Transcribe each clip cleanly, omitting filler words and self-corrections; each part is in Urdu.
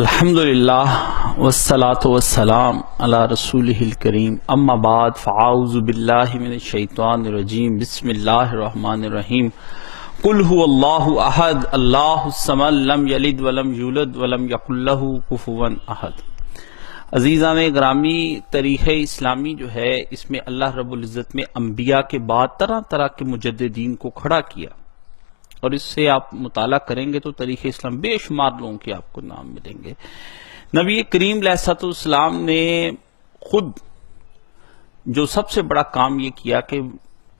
الحمدللہ والصلاة والسلام علی رسولہ الکریم اما بعد فاعوذ باللہ من الشیطان الرجیم بسم اللہ الرحمن الرحیم قل هو اللہ احد اللہ الصمد لم یلد ولم یولد ولم یکن لہ کفوا احد۔ عزیزان گرامی، تاریخ اسلامی جو ہے اس میں اللہ رب العزت میں انبیاء کے بعد طرح طرح کے مجددین کو کھڑا کیا، اور اس سے آپ مطالعہ کریں گے تو تاریخ اسلام بے شمار لوگوں کے آپ کو نام ملیں گے۔ نبی کریم علیہ السلام نے خود جو سب سے بڑا کام یہ کیا کہ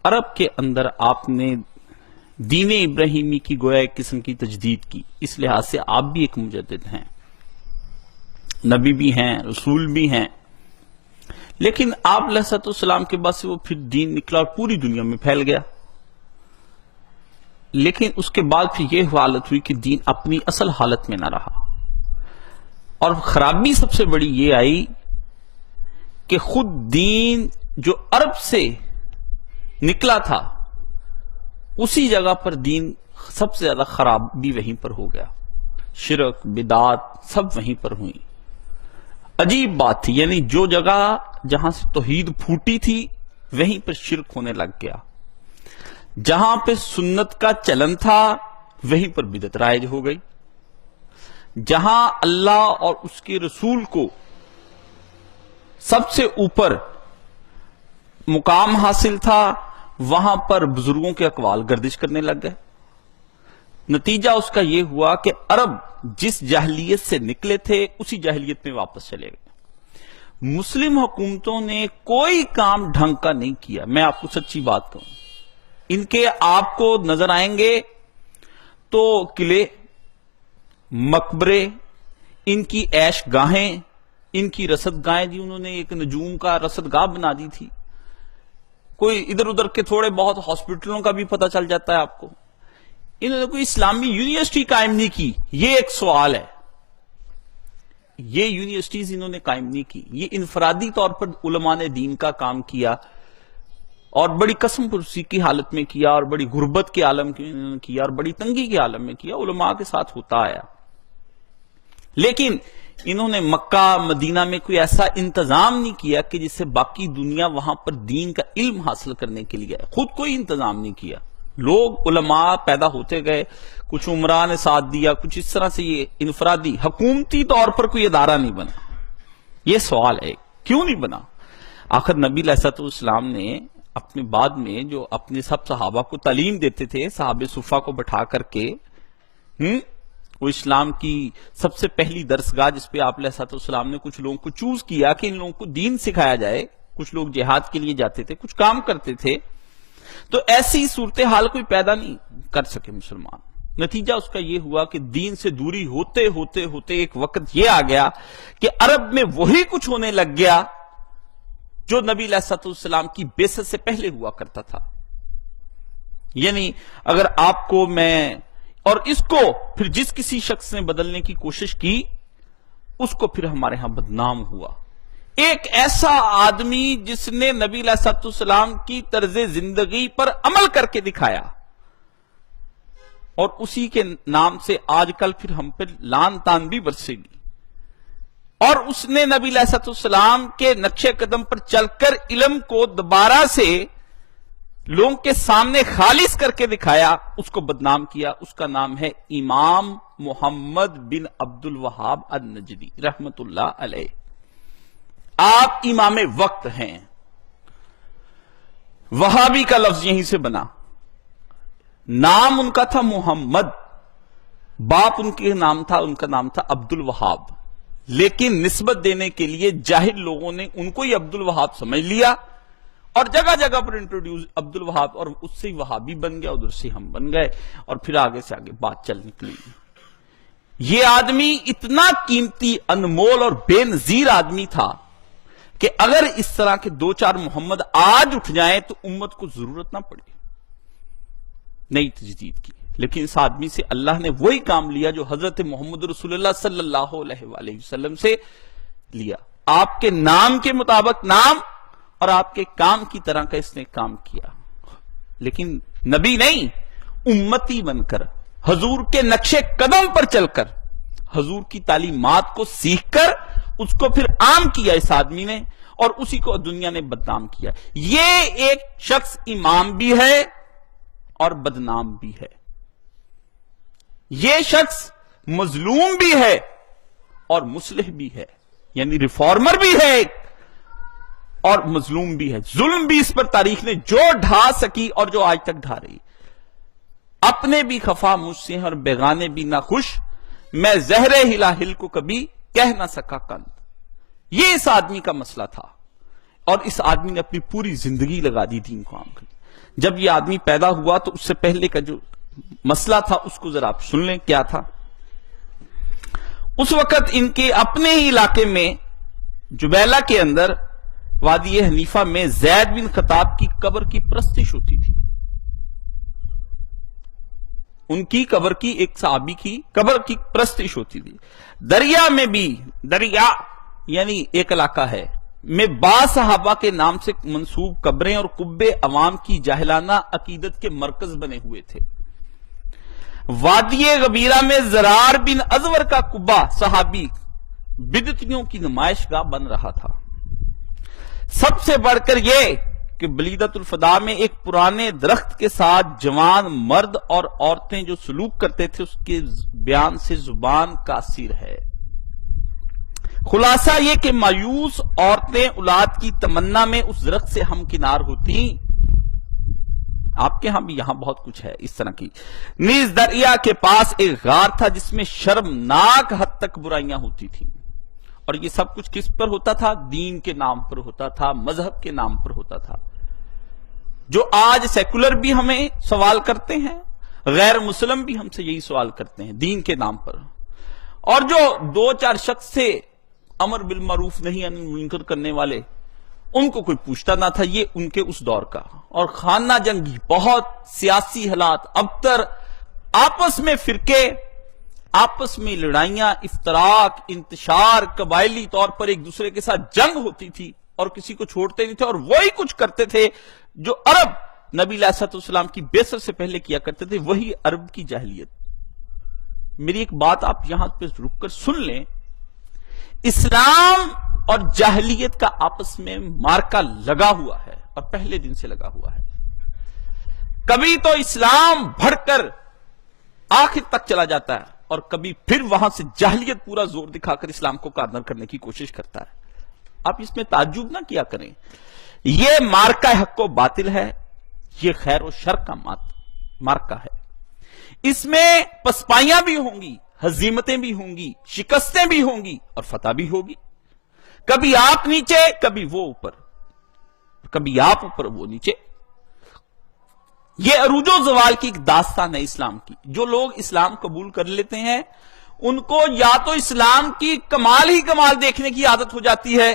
عرب کے اندر آپ نے دین ابراہیمی کی گویا ایک قسم کی تجدید کی۔ اس لحاظ سے آپ بھی ایک مجدد ہیں، نبی بھی ہیں، رسول بھی ہیں، لیکن آپ علیہ السلام کے بعد سے وہ پھر دین نکلا اور پوری دنیا میں پھیل گیا۔ لیکن اس کے بعد پھر یہ حالت ہوئی کہ دین اپنی اصل حالت میں نہ رہا، اور خرابی سب سے بڑی یہ آئی کہ خود دین جو عرب سے نکلا تھا اسی جگہ پر دین سب سے زیادہ خراب بھی وہیں پر ہو گیا، شرک بدعات سب وہیں پر ہوئی۔ عجیب بات تھی، یعنی جو جگہ جہاں سے توحید پھوٹی تھی وہیں پر شرک ہونے لگ گیا، جہاں پہ سنت کا چلن تھا وہیں پر بدعت رائج ہو گئی، جہاں اللہ اور اس کے رسول کو سب سے اوپر مقام حاصل تھا وہاں پر بزرگوں کے اقوال گردش کرنے لگ گئے۔ نتیجہ اس کا یہ ہوا کہ عرب جس جاہلیت سے نکلے تھے اسی جاہلیت میں واپس چلے گئے۔ مسلم حکومتوں نے کوئی کام ڈھنگ کا نہیں کیا۔ میں آپ کو سچی بات کہوں، ان کے آپ کو نظر آئیں گے تو قلعے، مقبرے، ان کی عیش گاہیں، ان کی رصد گاہیں، جی انہوں نے ایک نجوم کا رصد گاہ بنا دی تھی۔ کوئی ادھر ادھر کے تھوڑے بہت ہاسپٹلوں کا بھی پتہ چل جاتا ہے آپ کو۔ انہوں نے کوئی اسلامی یونیورسٹی قائم نہیں کی، یہ ایک سوال ہے۔ یہ یونیورسٹیز انہوں نے قائم نہیں کی، یہ انفرادی طور پر علماء نے دین کا کام کیا، اور بڑی قسم پرسی کی حالت میں کیا، اور بڑی غربت کے عالم میں کیا، اور بڑی تنگی کے عالم میں کیا، علماء کے ساتھ ہوتا آیا۔ لیکن انہوں نے مکہ مدینہ میں کوئی ایسا انتظام نہیں کیا کہ جس سے باقی دنیا وہاں پر دین کا علم حاصل کرنے کے لیے خود کوئی انتظام نہیں کیا۔ لوگ علماء پیدا ہوتے گئے، کچھ عمرہ نے ساتھ دیا، کچھ اس طرح سے یہ انفرادی حکومتی طور پر کوئی ادارہ نہیں بنا۔ یہ سوال ہے کیوں نہیں بنا؟ آخر نبی علیہ السلام نے اپنے بعد میں جو اپنے سب صحابہ کو تعلیم دیتے تھے، صحابہ صفہ کو بٹھا کر کے، وہ اسلام کی سب سے پہلی درسگاہ جس پہ آپ علیہ السلام نے کچھ لوگوں کو چوز کیا کہ ان لوگوں کو دین سکھایا جائے۔ کچھ لوگ جہاد کے لیے جاتے تھے، کچھ کام کرتے تھے، تو ایسی صورتحال کوئی پیدا نہیں کر سکے مسلمان۔ نتیجہ اس کا یہ ہوا کہ دین سے دوری ہوتے ہوتے ہوتے ایک وقت یہ آ گیا کہ عرب میں وہی کچھ ہونے لگ گیا جو نبی علیہ السلام کی بعثت سے پہلے ہوا کرتا تھا۔ یعنی اگر آپ کو میں اور اس کو پھر جس کسی شخص نے بدلنے کی کوشش کی اس کو پھر ہمارے ہاں بدنام ہوا۔ ایک ایسا آدمی جس نے نبی علیہ السلام کی طرز زندگی پر عمل کر کے دکھایا، اور اسی کے نام سے آج کل پھر ہم پر لان تان بھی برسے گی، اور اس نے نبی علیہ السلام کے نقش قدم پر چل کر علم کو دوبارہ سے لوگوں کے سامنے خالص کر کے دکھایا، اس کو بدنام کیا۔ اس کا نام ہے امام محمد بن عبد الوہاب النجدی رحمت اللہ علیہ۔ آپ امام وقت ہیں، وہابی کا لفظ یہیں سے بنا۔ نام ان کا تھا محمد، باپ ان کے نام تھا، ان کا نام تھا عبد الوہاب، لیکن نسبت دینے کے لیے جاہل لوگوں نے ان کو ہی عبد الوہاب سمجھ لیا، اور جگہ جگہ پر انٹروڈیوس عبد الوہاب، اور اس سے وہابی بن گیا، ادھر سے ہم بن گئے، اور پھر آگے سے آگے بات چل نکلی۔ یہ آدمی اتنا قیمتی، انمول اور بے نظیر آدمی تھا کہ اگر اس طرح کے دو چار محمد آج اٹھ جائیں تو امت کو ضرورت نہ پڑے نئی تجدید کی۔ لیکن اس آدمی سے اللہ نے وہی کام لیا جو حضرت محمد رسول اللہ صلی اللہ علیہ وآلہ وسلم سے لیا۔ آپ کے نام کے مطابق نام اور آپ کے کام کی طرح کا اس نے کام کیا، لیکن نبی نہیں، امتی بن کر، حضور کے نقش قدم پر چل کر، حضور کی تعلیمات کو سیکھ کر اس کو پھر عام کیا اس آدمی نے، اور اسی کو دنیا نے بدنام کیا. یہ ایک شخص امام بھی ہے اور بدنام بھی ہے. یہ شخص مظلوم بھی ہے اور مصلح بھی ہے، یعنی ریفارمر بھی ہے اور مظلوم بھی ہے. ظلم بھی اس پر تاریخ نے جو ڈھا سکی اور جو آج تک ڈھا رہی. اپنے بھی خفا مجھ سے اور بیگانے بھی نہ خوش، میں زہر ہلا ہل کو کبھی کہہ نہ سکا کند. یہ اس آدمی کا مسئلہ تھا، اور اس آدمی نے اپنی پوری زندگی لگا دی دین کو عام کرنے. جب یہ آدمی پیدا ہوا تو اس سے پہلے کا جو مسئلہ تھا اس کو ذرا آپ سن لیں کیا تھا. اس وقت ان کے اپنے ہی علاقے میں جبیلہ کے اندر وادی حنیفہ میں زید بن خطاب کی قبر کی پرستش ہوتی تھی. ان کی قبر کی، ایک صحابی کی قبر کی پرستش ہوتی تھی. دریا میں بھی، دریا یعنی ایک علاقہ ہے میں بعض صحابہ کے نام سے منسوب قبریں اور قبے عوام کی جاہلانہ عقیدت کے مرکز بنے ہوئے تھے. وادی غبیرہ میں زرار بن ازور کا قبہ صحابی بدعتیوں کی نمائش گاہ بن رہا تھا. سب سے بڑھ کر یہ کہ بلیدۃ الفدا میں ایک پرانے درخت کے ساتھ جوان مرد اور عورتیں جو سلوک کرتے تھے اس کے بیان سے زبان قاصر ہے. خلاصہ یہ کہ مایوس عورتیں اولاد کی تمنا میں اس درخت سے ہمکنار ہوتی. آپ کے ہاں بھی یہاں بہت کچھ ہے اس طرح کی. نیز دریا کے پاس ایک غار تھا جس میں شرمناک حد تک برائیاں ہوتی تھیں، اور یہ سب کچھ کس پر ہوتا تھا؟ دین کے نام پر ہوتا تھا، مذہب کے نام پر ہوتا تھا. جو آج سیکولر بھی ہمیں سوال کرتے ہیں، غیر مسلم بھی ہم سے یہی سوال کرتے ہیں دین کے نام پر. اور جو دو چار شخص سے امر بالمعروف نہیں عن المنکر کرنے والے، ان کو کوئی پوچھتا نہ تھا. یہ ان کے اس دور کا. اور خانہ جنگی، بہت سیاسی حالات، ابتر، آپس میں فرقے، آپس میں لڑائیاں، افتراق، انتشار، قبائلی طور پر ایک دوسرے کے ساتھ جنگ ہوتی تھی اور کسی کو چھوڑتے نہیں تھے. اور وہی کچھ کرتے تھے جو عرب نبی علیہ الصلوۃ والسلام کی بعثت سے پہلے کیا کرتے تھے، وہی عرب کی جاہلیت. میری ایک بات آپ یہاں پہ رک کر سن لیں. اسلام اور جاہلیت کا آپس میں مارکا لگا ہوا ہے، اور پہلے دن سے لگا ہوا ہے. کبھی تو اسلام بڑھ کر آخر تک چلا جاتا ہے، اور کبھی پھر وہاں سے جاہلیت پورا زور دکھا کر اسلام کو کارنر کرنے کی کوشش کرتا ہے. آپ اس میں تعجب نہ کیا کریں. یہ مارکا حق و باطل ہے، یہ خیر و شر کا مارکا ہے. اس میں پسپائیاں بھی ہوں گی، ہزیمتیں بھی ہوں گی، شکستیں بھی ہوں گی، اور فتح بھی ہوگی. کبھی آپ نیچے، کبھی وہ اوپر، کبھی آپ اوپر وہ نیچے. یہ عروج و زوال کی ایک داستان ہے اسلام کی. جو لوگ اسلام قبول کر لیتے ہیں ان کو یا تو اسلام کی کمال ہی کمال دیکھنے کی عادت ہو جاتی ہے،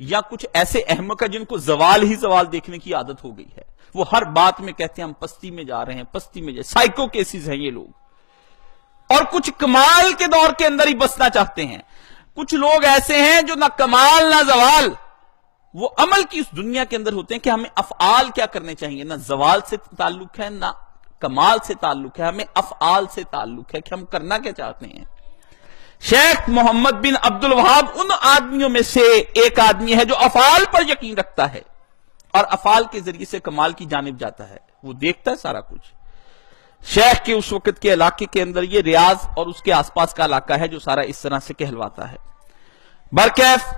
یا کچھ ایسے احمق ہیں جن کو زوال ہی زوال دیکھنے کی عادت ہو گئی ہے. وہ ہر بات میں کہتے ہیں ہم پستی میں جا رہے ہیں، پستی میں سائیکو کیسز ہیں یہ لوگ. اور کچھ کمال کے دور کے اندر ہی بسنا چاہتے ہیں. کچھ لوگ ایسے ہیں جو نہ کمال نہ زوال، وہ عمل کی اس دنیا کے اندر ہوتے ہیں کہ ہمیں افعال کیا کرنے چاہیے. نہ زوال سے تعلق ہے نہ کمال سے تعلق ہے، ہمیں افعال سے تعلق ہے کہ ہم کرنا کیا چاہتے ہیں. شیخ محمد بن عبد الوہاب ان آدمیوں میں سے ایک آدمی ہے جو افعال پر یقین رکھتا ہے اور افعال کے ذریعے سے کمال کی جانب جاتا ہے. وہ دیکھتا ہے سارا کچھ. شیخ کے اس وقت کے علاقے کے اندر یہ ریاض اور اس کے آس پاس کا علاقہ ہے جو سارا اس طرح سے کہلواتا ہے. برکیف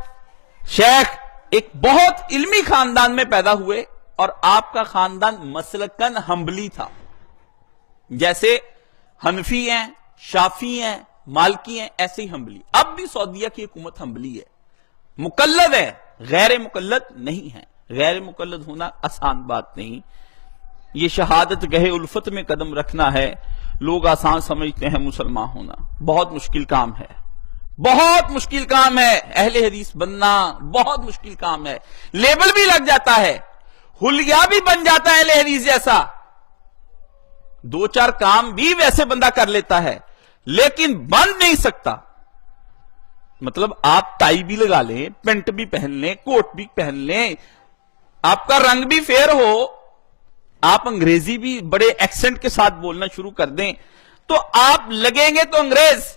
شیخ ایک بہت علمی خاندان میں پیدا ہوئے، اور آپ کا خاندان مسلکن حنبلی تھا. جیسے حنفی ہیں، شافی ہیں، مالکی ہیں، ایسے ہی حنبلی. اب بھی سعودیہ کی حکومت حنبلی ہے. مقلد ہے، غیر مقلد نہیں ہے. غیر مقلد ہونا آسان بات نہیں. یہ شہادت گہے الفت میں قدم رکھنا ہے. لوگ آسان سمجھتے ہیں مسلمان ہونا، بہت مشکل کام ہے. بہت مشکل کام ہے. اہل حدیث بننا بہت مشکل کام ہے. لیبل بھی لگ جاتا ہے، حلیہ بھی بن جاتا ہے اہل حدیث جیسا. دو چار کام بھی ویسے بندہ کر لیتا ہے، لیکن بن نہیں سکتا. مطلب آپ ٹائی بھی لگا لیں، پینٹ بھی پہن لیں، کوٹ بھی پہن لیں، آپ کا رنگ بھی فیئر ہو، آپ انگریزی بھی بڑے ایکسنٹ کے ساتھ بولنا شروع کر دیں، تو آپ لگیں گے تو انگریز.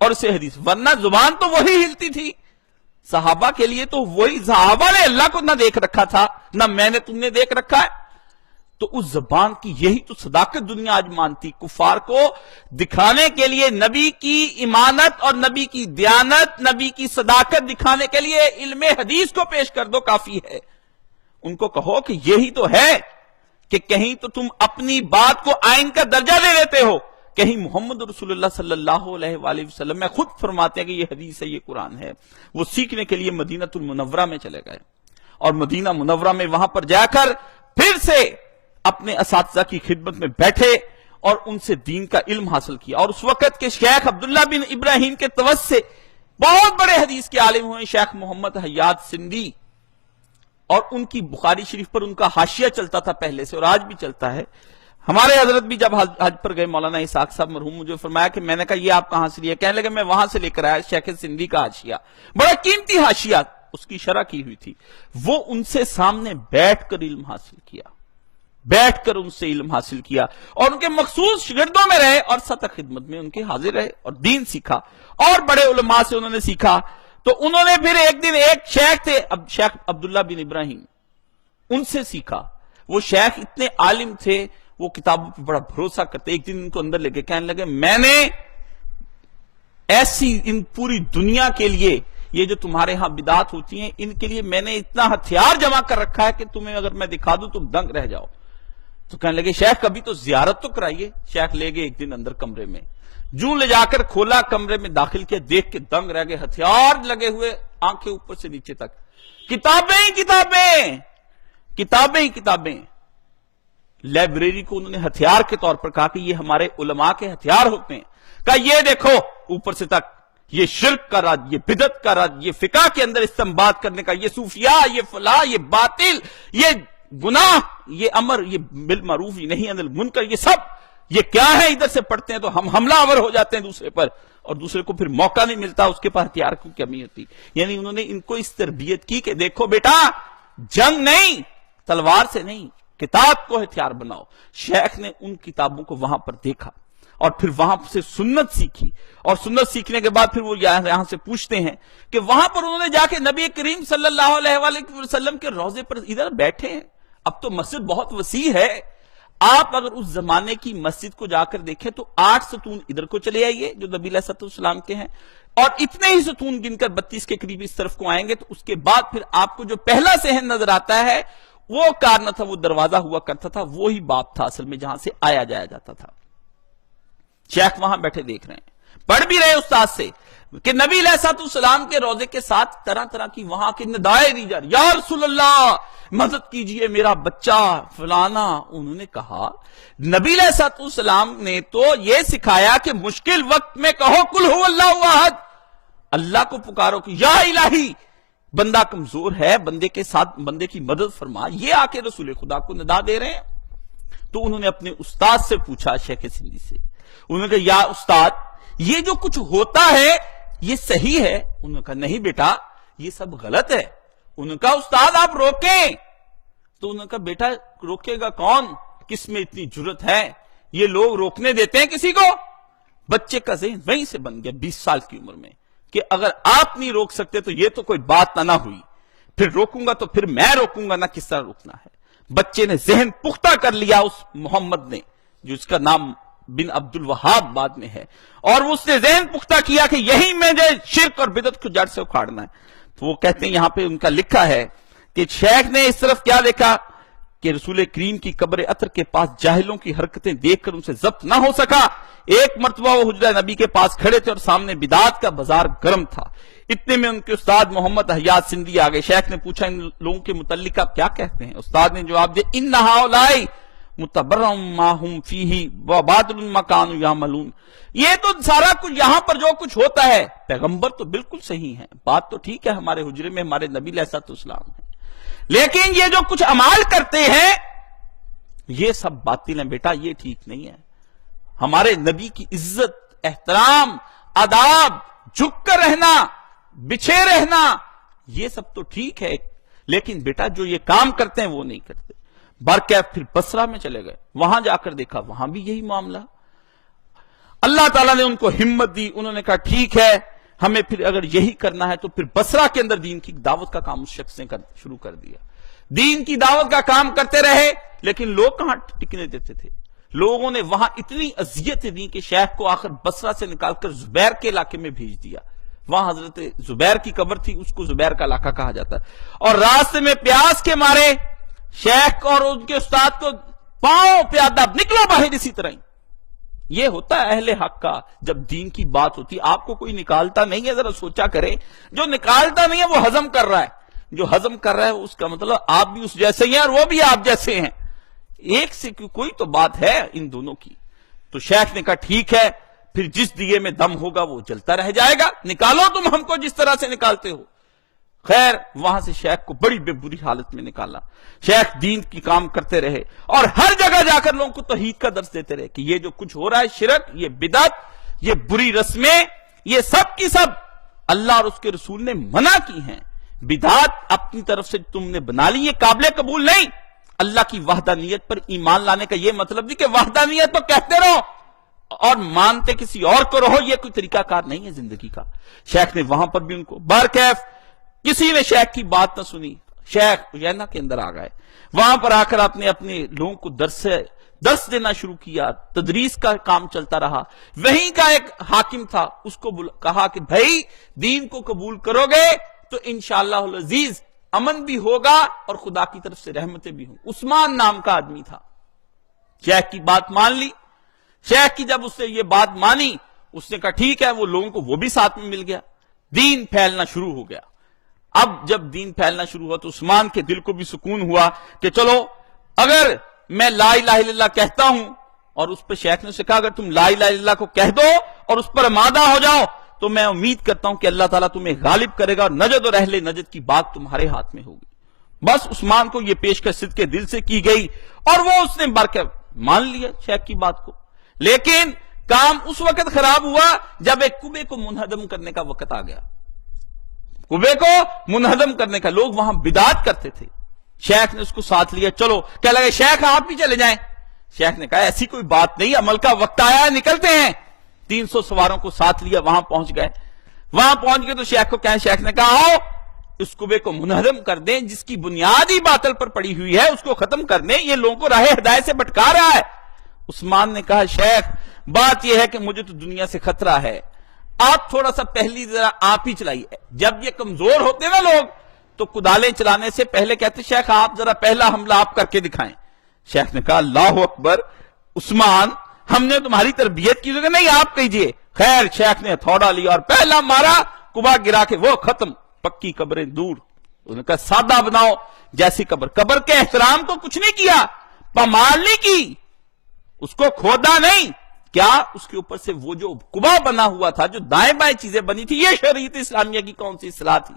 اور اسے حدیث، ورنہ زبان تو وہی ہلتی تھی، صحابہ کے لیے تو وہی، صحابہ نے اللہ کو نہ دیکھ رکھا تھا نہ میں نے تم نے دیکھ رکھا ہے، تو اس زبان کی یہی تو صداقت دنیا آج مانتی۔ کفار کو دکھانے کے لیے نبی کی ایمانت اور نبی کی دیانت، نبی کی صداقت دکھانے کے لیے علم حدیث کو پیش کر دو، کافی ہے۔ ان کو کہو کہ یہی تو ہے کہ کہیں تو تم اپنی بات کو آئین کا درجہ دے دیتے ہو، کہیں محمد رسول اللہ صلی اللہ علیہ وآلہ وسلم میں خود فرماتے ہیں کہ یہ حدیث ہے، یہ قرآن ہے۔ وہ سیکھنے کے لیے مدینہ المنورہ میں چلے گئے، اور مدینہ منورہ میں وہاں پر جا کر پھر سے اپنے اساتذہ کی خدمت میں بیٹھے اور ان سے دین کا علم حاصل کیا۔ اور اس وقت کے شیخ عبداللہ بن ابراہیم کے توسط سے بہت بڑے حدیث کے عالم ہوئے شیخ محمد حیات سندھی، اور ان کی بخاری شریف پر ان کا حاشیہ چلتا تھا پہلے سے، اور آج بھی چلتا ہے۔ ہمارے حضرت بھی جب حج پر گئے، مولانا اسحاق صاحب مرحوم، مجھے فرمایا کہ میں نے کہا یہ آپ کہاں سے لیا؟ کہنے لگے میں وہاں سے لے کر آیا، شیخ سندھی کا حاشیہ، بڑا قیمتی حاشیہ، اس کی شرح کی ہوئی تھی۔ وہ ان سے سامنے بیٹھ کر علم حاصل کیا، بیٹھ کر ان سے علم حاصل کیا، اور ان کے مخصوص شاگردوں میں رہے، اور سطح خدمت میں ان کے حاضر رہے، اور دین سیکھا، اور بڑے علماء سے انہوں نے سیکھا۔ تو انہوں نے پھر ایک دن ایک شیخ تھے، شیخ عبداللہ بن ابراہیم، ان سے سیکھا۔ وہ شیخ اتنے عالم تھے، وہ کتابوں پہ بڑا بھروسہ کرتے۔ ایک دن ان کو اندر لے کے کہنے لگے میں نے ایسی ان پوری دنیا کے لیے، یہ جو تمہارے ہاں بدعات ہوتی ہیں، ان کے لیے میں نے اتنا ہتھیار جمع کر رکھا ہے کہ تمہیں اگر میں دکھا دوں تم دنگ رہ جاؤ۔ تو کہنے لگے شیخ کبھی تو زیارت تو کرائیے۔ شیخ لے گئے ایک دن اندر کمرے میں، جو لے جا کر کھولا، کمرے میں داخل کیا، دیکھ کے دنگ رہ گئے، ہتھیار لگے ہوئے، آنکھیں اوپر سے نیچے تک، کتابیں ہی کتابیں، کتابیں ہی کتابیں۔ لائبریری کو انہوں نے ہتھیار کے طور پر کہا کہ یہ ہمارے علماء کے ہتھیار ہوتے ہیں۔ کہا یہ دیکھو اوپر سے تک، یہ شرک کا رد، یہ بدعت کا رد، یہ فقہ کے اندر استنباط کرنے کا، یہ صوفیاء، یہ فلاح، یہ باطل، یہ گناہ، یہ امر، یہ بالمعروف، یہ نہیں عن المنکر، یہ سب یہ کیا ہے؟ ادھر سے پڑھتے ہیں تو ہم حملہ آور ہو جاتے ہیں دوسرے پر، اور دوسرے کو پھر موقع نہیں ملتا، اس کے پاس ہتھیار کی کمی ہوتی۔ یعنی انہوں نے ان کو اس تربیت کی کہ دیکھو بیٹا، جنگ نہیں، تلوار سے نہیں، کتاب کو ہتھیار بناؤ۔ شیخ نے ان کتابوں کو وہاں پر دیکھا، اور پھر وہاں سے سنت سیکھی، اور سنت سیکھنے کے بعد پھر وہ یہاں سے پوچھتے ہیں کہ وہاں پر انہوں نے جا کے نبی کریم صلی اللہ علیہ وآلہ وسلم کے روضے پر ادھر بیٹھے ہیں۔ اب تو مسجد بہت وسیع ہے، آپ اگر اس زمانے کی مسجد کو جا کر دیکھیں تو 8 ستون ادھر کو چلے آئیے جو نبی علیہ السلام کے ہیں، اور اتنے ہی ستون گن کر 32 کے قریب اس طرف کو آئیں گے، تو اس کے بعد پھر آپ کو جو پہلا صحن نظر آتا ہے وہ کار نہ تھا، وہ دروازہ ہوا کرتا تھا، وہی باب تھا اصل میں جہاں سے آیا جایا جاتا تھا۔ شیخ وہاں بیٹھے دیکھ رہے ہیں، پڑھ بھی رہے استاد سے کہ نبی علیہ السلام کے روضے کے ساتھ طرح طرح کی وہاں کی ندائیں دی جا رہی، یا رسول اللہ مدد کیجئے میرا بچہ فلانا۔ انہوں نے کہا نبی علیہ السلام نے تو یہ سکھایا کہ مشکل وقت میں کہو قل هو اللہ احد، اللہ کو پکارو کہ یا الہی بندہ کمزور ہے، بندے کے ساتھ بندے کی مدد فرما۔ یہ آ کے رسول خدا کو ندا دے رہے ہیں۔ تو انہوں نے اپنے استاد سے پوچھا، شیخ سندھی سے، انہوں نے کہا یا استاد یہ جو کچھ ہوتا ہے یہ صحیح ہے؟ انہوں نے کہا نہیں بیٹا یہ سب غلط ہے۔ انہوں نے کہا استاد آپ روکیں۔ تو انہوں نے کہا بیٹا روکے گا کون؟ کس میں اتنی جرت ہے؟ یہ لوگ روکنے دیتے ہیں کسی کو؟ بچے کا ذہن وہیں سے بن گیا 20 سال کی عمر میں کہ اگر آپ نہیں روک سکتے تو یہ تو کوئی بات نہ ہوئی، پھر روکوں گا تو پھر میں روکوں گا نہ، کس طرح روکنا ہے۔ بچے نے ذہن پختہ کر لیا، اس محمد نے، جو اس کا نام بن عبد الوہاب بعد میں ہے، اور اس نے ذہن پختہ کیا کہ یہی میں جو شرک اور بدعت کو جڑ سے اکھاڑنا ہے۔ تو وہ کہتے ہیں یہاں پہ ان کا لکھا ہے کہ شیخ نے اس طرف کیا لکھا کہ رسول کریم کی قبر عطر کے پاس جاہلوں کی حرکتیں دیکھ کر ان سے ضبط نہ ہو سکا۔ ایک مرتبہ وہ حجرہ نبی کے پاس کھڑے تھے اور سامنے بدعات کا بازار گرم تھا۔ اتنے میں ان کے استاد محمد حیات سندھی آگئے۔ شیخ نے پوچھا ان لوگوں کے متعلق آپ کیا کہتے ہیں؟ استاد نے جواب دیا ان ہؤلاء متبرع ما هم فیہ وباطل ما كانوا یعملون، یہ تو سارا کچھ یہاں پر جو کچھ ہوتا ہے پیغمبر تو بالکل صحیح ہے، بات تو ٹھیک ہے، ہمارے حجرے میں ہمارے نبی علیہ السلام ہیں، لیکن یہ جو کچھ اعمال کرتے ہیں یہ سب باطل ہیں بیٹا، یہ ٹھیک نہیں ہے۔ ہمارے نبی کی عزت، احترام، آداب، جھک کر رہنا، بچھے رہنا، یہ سب تو ٹھیک ہے، لیکن بیٹا جو یہ کام کرتے ہیں وہ نہیں کرتے۔ برکیف پھر بصرہ میں چلے گئے، وہاں جا کر دیکھا وہاں بھی یہی معاملہ۔ اللہ تعالیٰ نے ان کو ہمت دی، انہوں نے کہا ٹھیک ہے ہمیں پھر اگر یہی کرنا ہے تو پھر بصرہ کے اندر دین کی دعوت کا کام اس شخص نے شروع کر دیا. دین کی دعوت کا کام کرتے رہے، لیکن لوگ کہاں ٹکنے دیتے تھے. لوگوں نے وہاں اتنی اذیتیں دی کہ شیخ کو آخر بصرہ سے نکال کر زبیر کے علاقے میں بھیج دیا. وہاں حضرت زبیر کی قبر تھی، اس کو زبیر کا علاقہ کہا جاتا ہے. اور راستے میں پیاس کے مارے شیخ اور ان کے استاد کو پاؤں پہ آداب نکلو باہر اسی طرح ہی. یہ ہوتا ہے اہل حق کا جب دین کی بات ہوتی. آپ کو کوئی نکالتا نہیں ہے، ذرا سوچا کریں، جو نکالتا نہیں ہے وہ ہضم کر رہا ہے. جو ہضم کر رہا ہے اس کا مطلب آپ بھی اس جیسے ہی ہیں اور وہ بھی آپ جیسے ہیں. ایک سے کوئی تو بات ہے ان دونوں کی. تو شیخ نے کہا ٹھیک ہے پھر جس دیے میں دم ہوگا وہ جلتا رہ جائے گا، نکالو تم ہم کو جس طرح سے نکالتے ہو. خیر وہاں سے شیخ کو بڑی بے بری حالت میں نکالا. شیخ دین کی کام کرتے رہے اور ہر جگہ جا کر لوگوں کو توحید کا درس دیتے رہے کہ یہ جو کچھ ہو رہا ہے شرک، یہ بدعت، یہ بری رسمیں، یہ سب کی سب اللہ اور اس کے رسول نے منع کی ہیں. بدعت اپنی طرف سے تم نے بنا لی، یہ قابل قبول نہیں. اللہ کی وحدانیت پر ایمان لانے کا یہ مطلب نہیں کہ وحدانیت تو کہتے رہو اور مانتے کسی اور کو رہو، یہ کوئی طریقہ کار نہیں ہے زندگی کا. شیخ نے وہاں پر بھی ان کو بارکیف کسی نے شیخ کی بات نہ سنی. شیخ عیینہ کے اندر آ گئے. وہاں پر آ کر آپ نے اپنے لوگوں کو درس دینا شروع کیا. تدریس کا کام چلتا رہا. وہیں کا ایک حاکم تھا، اس کو کہا کہ بھائی دین کو قبول کرو گے تو انشاءاللہ العزیز امن بھی ہوگا اور خدا کی طرف سے رحمتیں بھی ہوں. عثمان نام کا آدمی تھا. شیخ کی بات مان لی. شیخ کی جب اس نے یہ بات مانی اس نے کہا ٹھیک ہے، وہ لوگوں کو وہ بھی ساتھ میں مل گیا. دین پھیلنا شروع ہو گیا. اب جب دین پھیلنا شروع ہوا تو عثمان کے دل کو بھی سکون ہوا کہ چلو اگر میں لا الہ الا اللہ کہتا ہوں، اور اس پہ شیخ نے اسے کہا اگر تم لا الہ الا اللہ کو کہہ دو اور اس پر آمادہ ہو جاؤ تو میں امید کرتا ہوں کہ اللہ تعالیٰ تمہیں غالب کرے گا اور نجد اور اہل نجد کی بات تمہارے ہاتھ میں ہوگی. بس عثمان کو یہ پیشکش صدقے دل سے کی گئی اور وہ اس نے برکت مان لیا شیخ کی بات کو. لیکن کام اس وقت خراب ہوا جب ایک کعبے کو منہدم کرنے کا وقت آ گیا. کعبے کو منہدم کرنے کا، لوگ وہاں بدعت کرتے تھے. شیخ نے اس کو ساتھ لیا. چلو کہنے لگے شیخ آپ بھی چلے جائیں. شیخ نے کہا ایسی کوئی بات نہیں، عمل کا وقت آیا ہے، نکلتے ہیں. 300 سواروں کو ساتھ لیا، وہاں پہنچ گئے. وہاں پہنچ گئے تو شیخ کو کہیں، شیخ نے کہا آؤ اس کعبے کو منہدم کر دیں، جس کی بنیاد ہی باطل پر پڑی ہوئی ہے اس کو ختم کر دیں، یہ لوگوں کو راہ ہدایت سے بھٹکا رہا ہے. عثمان نے کہا شیخ بات یہ ہے کہ مجھے تو دنیا سے خطرہ ہے، آپ تھوڑا سا پہلی ذرا آپ ہی چلائیے. جب یہ کمزور ہوتے نا لوگ تو کدالیں چلانے سے پہلے کہتے شیخ آپ ذرا پہلا حملہ آپ کر کے دکھائیں. شیخ نے کہا اللہ اکبر عثمان ہم نے تمہاری تربیت کی، نہیں آپ کہیے. خیر شیخ نے ہتھوڑا لیا اور پہلا مارا، کعبہ گرا کے وہ ختم، پکی قبریں دور. انہوں نے کہا سادہ بناؤ جیسی قبر. قبر کے احترام کو کچھ نہیں کیا، پامال نہیں کی، اس کو کھودا نہیں. کیا اس کے اوپر سے وہ جو کعبہ بنا ہوا تھا، جو دائیں بائیں چیزیں بنی تھی، یہ شریعت اسلامیہ کی کون سی اصلاح تھی؟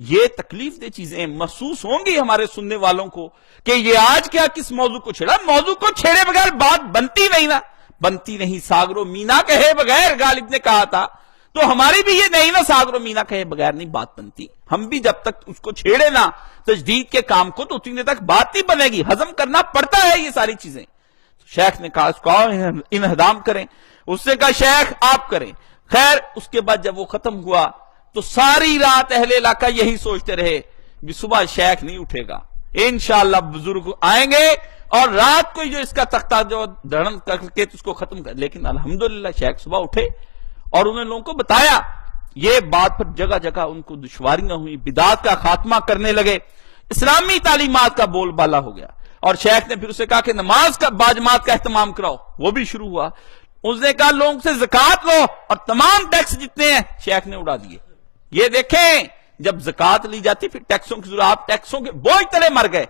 یہ تکلیف دہ چیزیں محسوس ہوں گی ہمارے سننے والوں کو کہ یہ آج کیا کس موضوع کو چھیڑا. موضوع کو چھیڑے بغیر بات بنتی نہیں نا، بنتی نہیں. ساغر و مینا کہے بغیر غالب نے کہا تھا، تو ہماری بھی یہ نہیں نا، ساغر و مینا کہے بغیر نہیں بات بنتی. ہم بھی جب تک اس کو چھیڑے نا تجدید کے کام کو تو اتنے تک بات نہیں بنے گی. ہضم کرنا پڑتا ہے یہ ساری چیزیں. شیخ نے کہا اس کو انہدام کریں. اس نے کہا شیخ آپ کریں. خیر اس کے بعد جب وہ ختم ہوا تو ساری رات اہل علاقہ یہی سوچتے رہے کہ صبح شیخ نہیں اٹھے گا، انشاءاللہ بزرگ آئیں گے اور رات کو جو اس کا تختہ جو دھڑن کر کے اس کو ختم کر. لیکن الحمدللہ شیخ صبح اٹھے اور انہوں نے لوگوں کو بتایا. یہ بات پر جگہ جگہ ان کو دشواریاں ہوئی، بدعات کا خاتمہ کرنے لگے، اسلامی تعلیمات کا بول بالا ہو گیا. اور شیخ نے پھر اسے کہا کہ نماز کا باجماعت کا اہتمام کراؤ، وہ بھی شروع ہوا. اس نے کہا لوگوں سے زکوٰۃ لو اور تمام ٹیکس جتنے ہیں شیخ نے اڑا دیے. یہ دیکھیں جب زکوٰۃ لی جاتی پھر ٹیکسوں کی ضرورت، آپ ٹیکسوں کے بوجھ تلے مر گئے.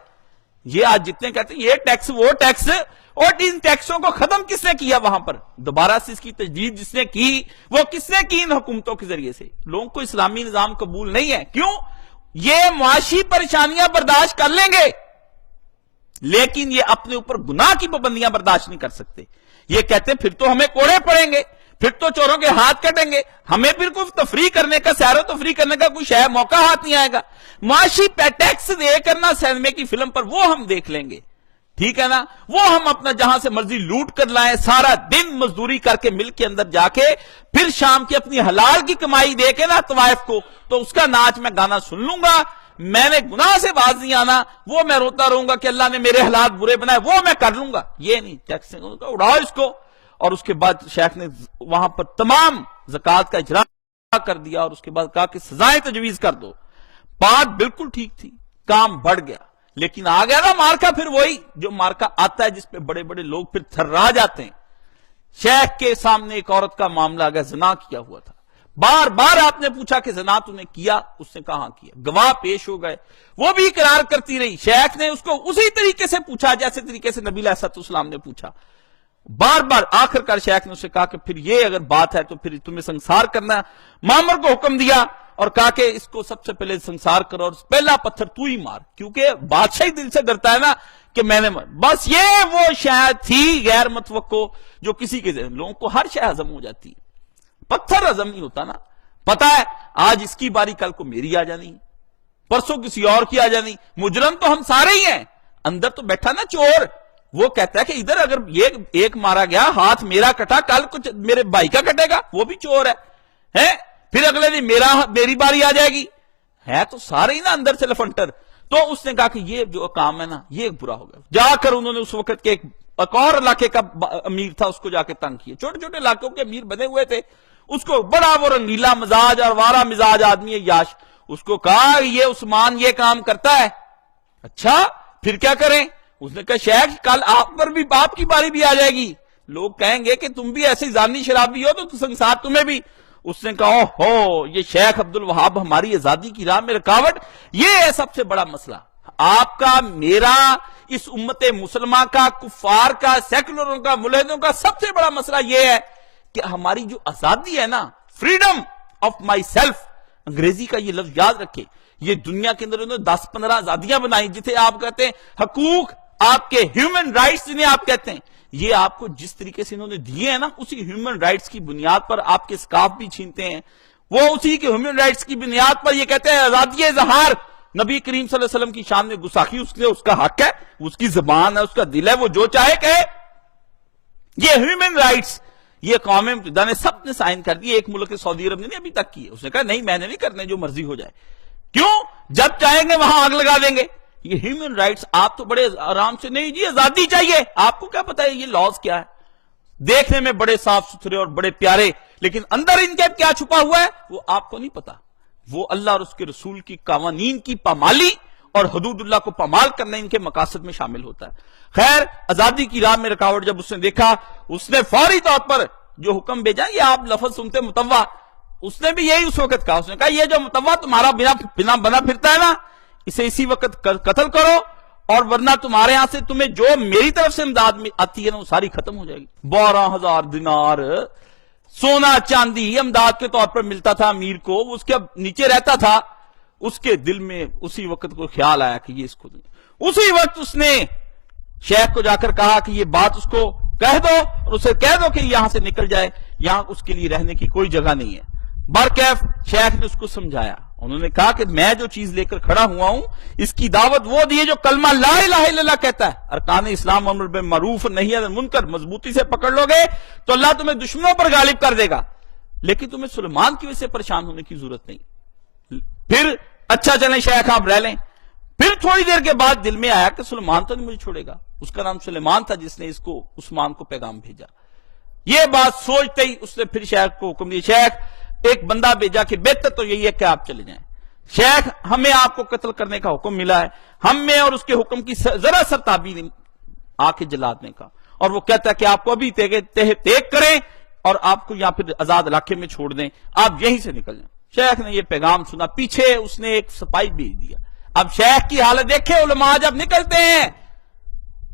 یہ آج جتنے کہتے ہیں یہ ٹیکس وہ ٹیکس، اور ان ٹیکسوں کو ختم کس نے کیا وہاں پر؟ دوبارہ سے اس کی تجدید جس نے کی وہ کس نے کی؟ ان حکومتوں کے ذریعے سے. لوگوں کو اسلامی نظام قبول نہیں ہے. کیوں؟ یہ معاشی پریشانیاں برداشت کر لیں گے لیکن یہ اپنے اوپر گناہ کی پابندیاں برداشت نہیں کر سکتے. یہ کہتے ہیں پھر تو ہمیں کوڑے پڑیں گے، پھر تو چوروں کے ہاتھ کٹیں گے، ہمیں پھر کوئی تفریح کرنے کا، سیر و تفریح کرنے کا کوئی شاید موقع ہاتھ نہیں آئے گا. معاشی ٹیکس دے کرنا سینمے کی فلم پر وہ ہم دیکھ لیں گے. ٹھیک ہے نا؟ وہ ہم اپنا جہاں سے مرضی لوٹ کر لائیں، سارا دن مزدوری کر کے مل کے اندر جا کے پھر شام کی اپنی حلال کی کمائی دے کے نا طوائف کو، تو اس کا ناچ میں گانا سن لوں گا، میں نے گناہ سے باز نہیں آنا، وہ میں روتا رہوں گا کہ اللہ نے میرے حالات برے بنائے، وہ میں کر لوں گا، یہ نہیں، ٹیکس اڑاؤ اس کو۔ اور اس کے بعد شیخ نے وہاں پر تمام زکوٰۃ کا اجرا کر دیا، اور اس کے بعد کہا کہ سزائیں تجویز کر دو۔ بات بالکل ٹھیک تھی، کام بڑھ گیا، لیکن آ گیا نا مارکا، پھر وہی جو مارکا آتا ہے جس پہ بڑے بڑے لوگ پھر تھرا جاتے ہیں۔ شیخ کے سامنے ایک عورت کا معاملہ آ گیا، زنا کیا ہوا تھا، بار بار آپ نے پوچھا کہ زنا تو نے کیا؟ اس نے کہا کیا، گواہ پیش ہو گئے، وہ بھی اقرار کرتی رہی، شیخ نے اس کو اسی طریقے سے پوچھا جیسے طریقے سے نبی علیہ السلام نے پوچھا، بار بار۔ آخر کار شیخ نے اسے کہا کہ پھر یہ اگر بات ہے تو پھر تمہیں سنسار کرنا ہے۔ مامر کو حکم دیا اور کہا کہ اس کو سب سے پہلے سنسار کرو، اور پہلا پتھر تو ہی مار، کیونکہ بادشاہی دل سے ڈرتا ہے نا کہ میں نے بس یہ وہ شاید تھی غیر متوقع جو کسی کے لوگوں کو ہر شے ہضم ہو جاتی ہے، پتھر ہضم نہیں ہوتا نا۔ پتا ہے آج اس کی باری کل کو میری آ جانی، پرسوں کسی اور کی آ جانی، مجرم تو ہم سارے ہی ہیں۔ اندر تو بیٹھا نا چور، وہ کہتا ہے کہ ادھر اگر یہ ایک مارا گیا، ہاتھ میرا کٹا، کل کچھ میرے بھائی کا کٹے گا، وہ بھی چور ہے، پھر اگلے دن میری باری آ جائے گی، ہے تو سارے ہی نا اندر سے لفنٹر۔ تو اس نے کہا کہ یہ جو کام ہے نا یہ برا ہو گیا۔ جا کر انہوں نے اس وقت کے ایک اور علاقے کا امیر تھا، اس کو جا کے تنگ کیا، چھوٹے چھوٹے علاقوں کے امیر بنے ہوئے تھے، اس کو بڑا وہ رنگیلا مزاج اور وارا مزاج آدمی ہے یاش، اس کو کہا یہ عثمان یہ کام کرتا ہے، اچھا پھر کیا کریں؟ اس نے کہا شیخ کل آپ پر بھی باپ کی باری بھی آ جائے گی، لوگ کہیں گے کہ تم بھی ایسے زانی شرابی ہو تو سنسار تمہیں بھی۔ اس نے کہا اوہو یہ شیخ عبد الوہاب ہماری آزادی کی راہ میں رکاوٹ، یہ ہے سب سے بڑا مسئلہ آپ کا، میرا، اس امت مسلمہ کا، کفار کا، سیکولروں کا، ملحدوں کا، سب سے بڑا مسئلہ یہ ہے کہ ہماری جو آزادی ہے نا، فریڈم آف مائی سیلف، انگریزی کا یہ لفظ یاد رکھے، یہ دنیا کے اندر انہوں نے 10-15 آزادیاں بنائی جسے آپ کہتے ہیں حقوق، آپ کے ہیومن رائٹس جنہیں آپ کہتے ہیں، یہ آپ کو جس طریقے سے انہوں نے دیے ہیں نا، اسی ہیومن رائٹس کی بنیاد پر آپ کے اسکارف بھی چھینتے ہیں، وہ اسی کے ہیومن رائٹس کی بنیاد پر یہ کہتے ہیں آزادی اظہار۔ نبی کریم صلی اللہ علیہ وسلم کی شان میں گستاخی، اس کا حق ہے، اس کی زبان ہے، اس کا دل ہے، وہ جو چاہے کہے۔ یہ ہیومن رائٹس یہ قوم متحدہ نے سب نے سائن کر دی، ایک ملک سعودی عرب نے ابھی تک کی ہے، اس نے کہا نہیں میں نے نہیں کرنے، جو مرضی ہو جائے، کیوں؟ جب چاہیں گے وہاں آگ لگا دیں گے۔ یہ ہیومن رائٹس آپ تو بڑے آرام سے، نہیں جی آزادی چاہیے، آپ کو کیا پتا ہے یہ لاز کیا ہے، دیکھنے میں بڑے صاف ستھرے اور بڑے پیارے، لیکن اندر ان کے کیا چھپا ہوا ہے وہ آپ کو نہیں پتا۔ وہ اللہ اور اس کے رسول کی قوانین کی پامالی اور حدود اللہ کو پامال کرنا ان کے مقاصد میں شامل ہوتا ہے۔ خیر آزادی کی راہ میں رکاوٹ جب اس نے دیکھا، اس نے فوری طور پر جو حکم بھیجا، یہ آپ لفظ سنتے متوا، اس نے بھی یہی اس وقت کہا، اس نے کہا یہ جو متوا تمہارا بنا بنا پھرتا ہے نا، اسے اسی وقت قتل کرو، اور ورنہ تمہارے ہاں سے تمہیں جو میری طرف سے امداد آتی ہے نا وہ ساری ختم ہو جائے گی۔ 12,000 دینار سونا چاندی امداد کے طور پر ملتا تھا امیر کو، وہ اس کے نیچے رہتا تھا، اس کے دل میں اسی وقت کو خیال آیا کہ یہ اس کو دیں۔ اسی وقت اس نے شیخ کو جا کر کہا کہ یہ بات اس کو کہہ دو، اور اسے کہہ دو کہ یہاں سے نکل جائے، یہاں اس کے لیے رہنے کی کوئی جگہ نہیں ہے۔ برکیف شیخ نے اس کو سمجھایا، انہوں نے کہا کہ میں جو چیز لے کر کھڑا ہوا ہوں اس کی دعوت وہ دی ہے جو کلمہ لا الہ الا اللہ کہتا ہے، ارکان اسلام امر بالمعروف نہی عن المنکر مضبوطی سے پکڑ لو گے تو اللہ تمہیں دشمنوں پر غالب کر دے گا، لیکن تمہیں سلیمان کی وجہ سے پریشان ہونے کی ضرورت نہیں۔ پھر اچھا چلیں شیخ آپ رہ لیں۔ پھر تھوڑی دیر کے بعد دل میں آیا کہ سلیمان تو نہیں مجھے چھوڑے گا، اس کا نام سلیمان تھا جس نے اس کو عثمان کو پیغام بھیجا۔ یہ بات سوچتے ہی اس نے پھر شیخ کو حکم دیا، شیخ ایک بندہ بھیجا کہ بہتر تو یہی ہے کہ آپ چلے جائیں، شیخ ہمیں آپ کو قتل کرنے کا حکم ملا ہے، ہم میں اور اس کے حکم کی ذرا سر تابع نہیں آ کے جلا دینے کا، اور وہ کہتا ہے کہ آپ کو ابھی تیگ کریں اور آپ کو یہاں پھر آزاد علاقے میں چھوڑ دیں، آپ یہیں سے نکل جائیں۔ شیخ نے یہ پیغام سنا، پیچھے اس نے ایک سپاہی بھیج دیا۔ اب شیخ کی حالت دیکھیں، علماء جب نکلتے ہیں،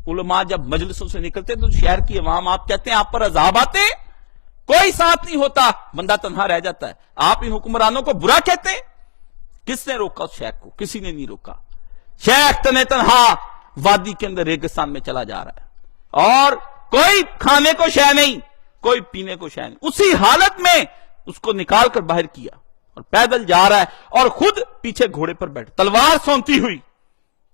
علماء جب مجلسوں سے نکلتے ہیں تو شہر کی عوام آپ کہتے ہیں آپ پر عذاب آتے ہیں، کوئی ساتھ نہیں ہوتا، بندہ تنہا رہ جاتا ہے، آپ ان حکمرانوں کو برا کہتے ہیں۔ کس نے روکا اس شیخ کو؟ کسی نے نہیں روکا۔ شیخ تنہا وادی کے اندر ریگستان میں چلا جا رہا ہے، اور کوئی کھانے کو شے نہیں، کوئی پینے کو شے نہیں، اسی حالت میں اس کو نکال کر باہر کیا، اور پیدل جا رہا ہے، اور خود پیچھے گھوڑے پر بیٹھ، تلوار سونتی ہوئی،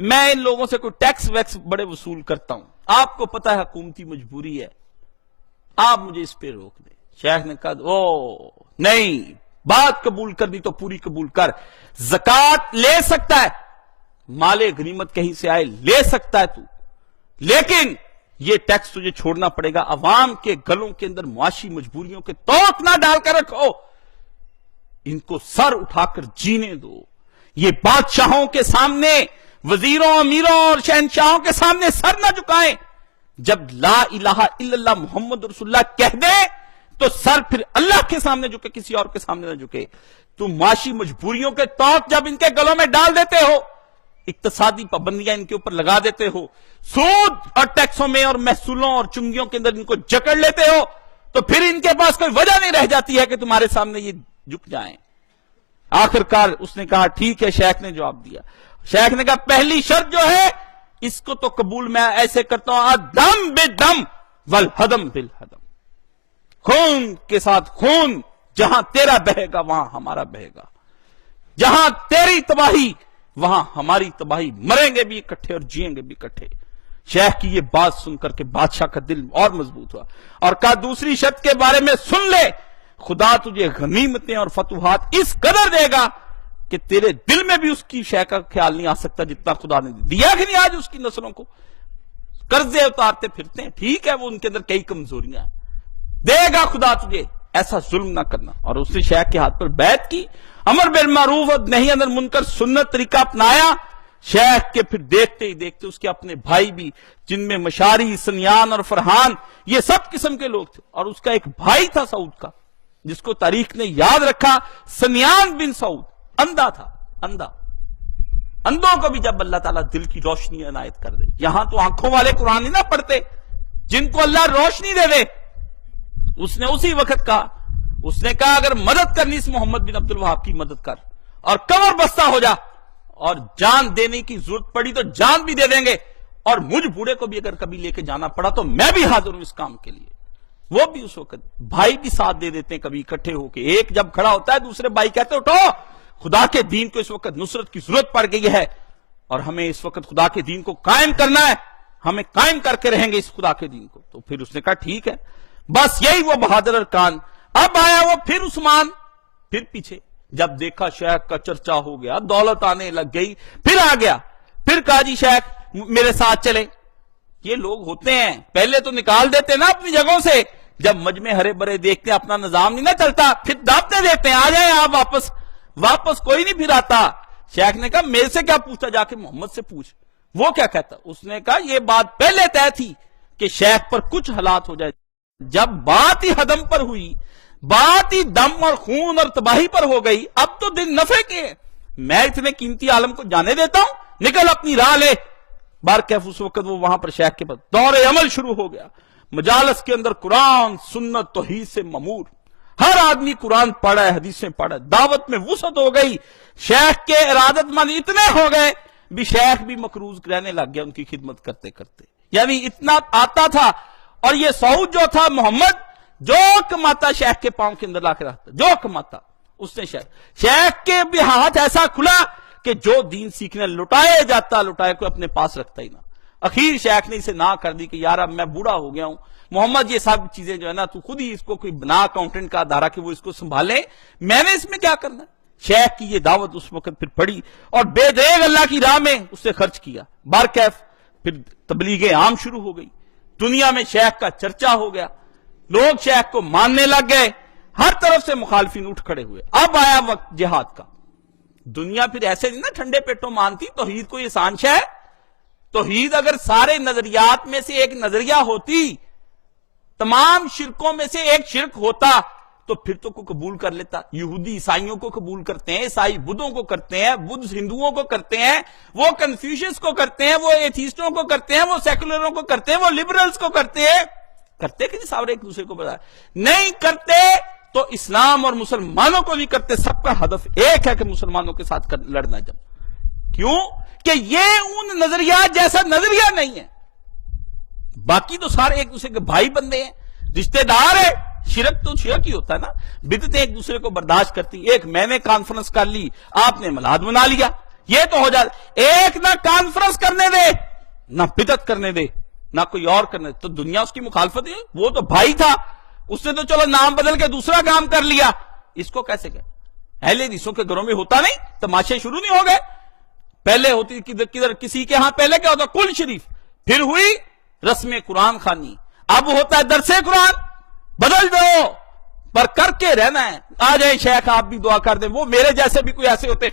میں ان لوگوں سے کوئی ٹیکس ویکس بڑے وصول کرتا ہوں، آپ کو پتا ہے حکومتی مجبوری ہے، آپ مجھے اس پہ روک دیں۔ شیخ نے کہا نہیں، بات قبول کرنی تو پوری قبول کر، زکوٰۃ لے سکتا ہے، مال غنیمت کہیں سے آئے لے سکتا ہے تو، لیکن یہ ٹیکس تجھے چھوڑنا پڑے گا۔ عوام کے گلوں کے اندر معاشی مجبوریوں کے توق نہ ڈال کر رکھو، ان کو سر اٹھا کر جینے دو۔ یہ بادشاہوں کے سامنے، وزیروں، امیروں اور شہنشاہوں کے سامنے سر نہ جھکائیں۔ جب لا الہ الا اللہ محمد رسول اللہ کہہ دے تو سر پھر اللہ کے سامنے جھکے، کسی اور کے سامنے نہ جھکے۔ تم معاشی مجبوریوں کے توق جب ان کے گلوں میں ڈال دیتے ہو، اقتصادی پابندیاں ان کے اوپر لگا دیتے ہو، سود اور ٹیکسوں میں اور محصولوں اور چنگیوں کے اندر ان کو جکڑ لیتے ہو، تو پھر ان کے پاس کوئی وجہ نہیں رہ جاتی ہے کہ تمہارے سامنے یہ جھک جائیں۔ آخر کار اس نے کہا ٹھیک ہے، شیخ نے جواب دیا۔ شیخ نے کہا پہلی شرط جو ہے اس کو تو قبول میں ایسے کرتا ہوں، دم بے دم والحدم بالحدم، خون کے ساتھ خون، جہاں تیرا بہے گا وہاں ہمارا بہے گا، جہاں تیری تباہی وہاں ہماری تباہی، مریں گے بھی اکٹھے اور جئیں گے بھی اکٹھے۔ شیخ کی یہ بات سن کر کے بادشاہ کا دل اور مضبوط ہوا اور کہا دوسری شرط کے بارے میں سن لے، خدا تجھے غنیمتیں اور فتوحات اس قدر دے گا کہ تیرے دل میں بھی اس کی شے کا خیال نہیں آ سکتا جتنا خدا نے دیا کہ نہیں۔ آج اس کی نسلوں کو قرضے اتارتے پھرتے ہیں، ٹھیک ہے وہ ان کے اندر کئی کمزوریاں ہیں، دے گا خدا تجھے، ایسا ظلم نہ کرنا۔ اور اس نے شیخ کے ہاتھ پر بیعت کی، امر بالمعروف اور نہی عن المنکر سنت طریقہ اپنایا۔ شیخ کے پھر دیکھتے ہی دیکھتے اس کے اپنے بھائی بھی، جن میں مشاری، سنیان اور فرحان، یہ سب قسم کے لوگ تھے، اور اس کا ایک بھائی تھا سعود کا، جس کو تاریخ نے یاد رکھا، سنیان بن سعود، اندھا تھا، اندھا۔ اندھوں کو بھی جب اللہ تعالیٰ دل کی روشنی عنایت کر دے، یہاں تو آنکھوں والے قرآن نہیں نہ پڑھتے، جن کو اللہ روشنی دے دے، اس نے اسی وقت کہا، اس نے کہا اگر مدد کرنی اس محمد بن عبد الوہاب کی مدد کر اور کمر بستہ ہو جا، اور جان دینے کی ضرورت پڑی تو جان بھی دے دیں گے، اور مجھ بوڑھے کو بھی اگر کبھی لے کے جانا پڑا تو میں بھی حاضر ہوں اس کام کے لیے۔ وہ بھی اس وقت بھائی بھی ساتھ دے دیتے ہیں کبھی اکٹھے ہو کے، ایک جب کھڑا ہوتا ہے دوسرے بھائی کہتے اٹھو، خدا کے دین کو اس وقت نصرت کی ضرورت پڑ گئی ہے، اور ہمیں اس وقت خدا کے دین کو قائم کرنا ہے، ہمیں قائم کر کے رہیں گے اس خدا کے دین کو۔ تو پھر اس نے کہا ٹھیک ہے، بس یہی وہ بہادر ارکان۔ اب آیا وہ پھر عثمان، پھر پیچھے جب دیکھا شیخ کا چرچا ہو گیا، دولت آنے لگ گئی، پھر آ گیا، پھر کہا جی شیخ میرے ساتھ چلے۔ یہ لوگ ہوتے ہیں پہلے تو نکال دیتے نا اپنی جگہوں سے، جب مجمع ہرے برے دیکھتے ہیں اپنا نظام نہیں نہ چلتا، پھر دعوتیں دیتے ہیں آ جائیں آپ واپس کوئی نہیں پھر آتا۔ شیخ نے کہا میرے سے کیا پوچھتا، جا کے محمد سے پوچھ وہ کیا کہتا۔ اس نے کہا یہ بات پہلے طے تھی کہ شیخ پر کچھ حالات ہو جائے، جب بات ہی حدم پر ہوئی، بات ہی دم اور خون اور تباہی پر ہو گئی، اب تو دن نفع کے ہیں، میں اتنے قیمتی عالم کو جانے دیتا ہوں، نکل اپنی راہ لے۔ بارکیف اس وقت وہ وہاں پر شیخ کے پاس دور عمل شروع ہو گیا، مجالس کے اندر قرآن سنت توحید سے ممور، ہر آدمی قرآن پڑھا ہے، حدیثیں پڑھا ہے، دعوت میں وسعت ہو گئی۔ شیخ کے ارادت مند اتنے ہو گئے بھی شیخ بھی مقروض رہنے لگ گیا ان کی خدمت کرتے کرتے، یعنی اتنا آتا تھا۔ اور یہ سعود جو تھا محمد، جو کماتا شیخ کے پاؤں کے اندر لا کے رکھتا، جو کماتا اس نے شیخ کے بھی ہاتھ ایسا کھلا کہ جو دین سیکھنے لٹائے جاتا، لٹائے کوئی اپنے پاس رکھتا ہی نہ۔ اخیر شیخ نے اسے نہ کر دی کہ یار اب میں بوڑھا ہو گیا ہوں محمد، یہ سب چیزیں جو ہے نا تو خود ہی اس کو کوئی بنا اکاؤنٹنٹ کا ادارہ کہ وہ اس کو سنبھالے، میں نے اس میں کیا کرنا ہے۔ شیخ کی یہ دعوت اس وقت پھر پڑی اور بے دریغ اللہ کی راہ میں اس نے خرچ کیا۔ بارکیف پھر تبلیغ عام شروع ہو گئی، دنیا میں شیخ کا چرچا ہو گیا، لوگ شیخ کو ماننے لگ گئے، ہر طرف سے مخالفین اٹھ کھڑے ہوئے۔ اب آیا وقت جہاد کا۔ دنیا پھر ایسے نہیں نا ٹھنڈے پیٹوں مانتی، توحید کوئی آسان شے ہے؟ توحید اگر سارے نظریات میں سے ایک نظریہ ہوتی، تمام شرکوں میں سے ایک شرک ہوتا، تو پھر تو کو قبول کر لیتا۔ یہودی عیسائیوں کو قبول کرتے ہیں، عیسائی بدھوں کو کرتے ہیں، بدھ ہندوؤں کو کرتے ہیں، وہ کنفیوشس کو کرتے ہیں، وہ ایتھیسٹوں کو کرتے ہیں، وہ سیکولروں کو کرتے ہیں، وہ لبرلز کو کرتے ہیں، کرتے کہ نہیں سارے ایک دوسرے کو بتا نہیں کرتے تو اسلام اور مسلمانوں کو نہیں کرتے۔ سب کا ہدف ایک ہے کہ مسلمانوں کے ساتھ لڑنا۔ جب کیوں کہ یہ ان نظریات جیسا نظریہ نہیں ہے، باقی تو سارے ایک دوسرے کے بھائی بندے ہیں، رشتہ دار ہیں۔ شرک تو شرک ہی ہوتا ہے نا، بدعتیں ایک دوسرے کو برداشت کرتی۔ ایک میں نے کانفرنس کر لی، آپ نے ملاد بنا لیا، یہ تو ہو جائے، ایک نہ کانفرنس کرنے دے، نہ بدعت کرنے دے، نہ کوئی اور کرنے دے، تو دنیا اس کی مخالفت ہے۔ وہ تو بھائی تھا، اس نے تو چلو نام بدل کے دوسرا کام کر لیا، اس کو کیسے کہ اہل حدیثوں کے گھروں میں ہوتا نہیں، تماشے شروع نہیں ہو گئے؟ پہلے ہوتی کدھر کسی کے ہاں پہلے کیا ہوتا؟ کل شریف، پھر ہوئی رسم قرآن خوانی، اب ہوتا ہے درس قرآن۔ بدل دو، پر کر کے رہنا ہے۔ آ جائیں شیخ آپ بھی دعا کر دیں، وہ میرے جیسے بھی کوئی ایسے ہوتے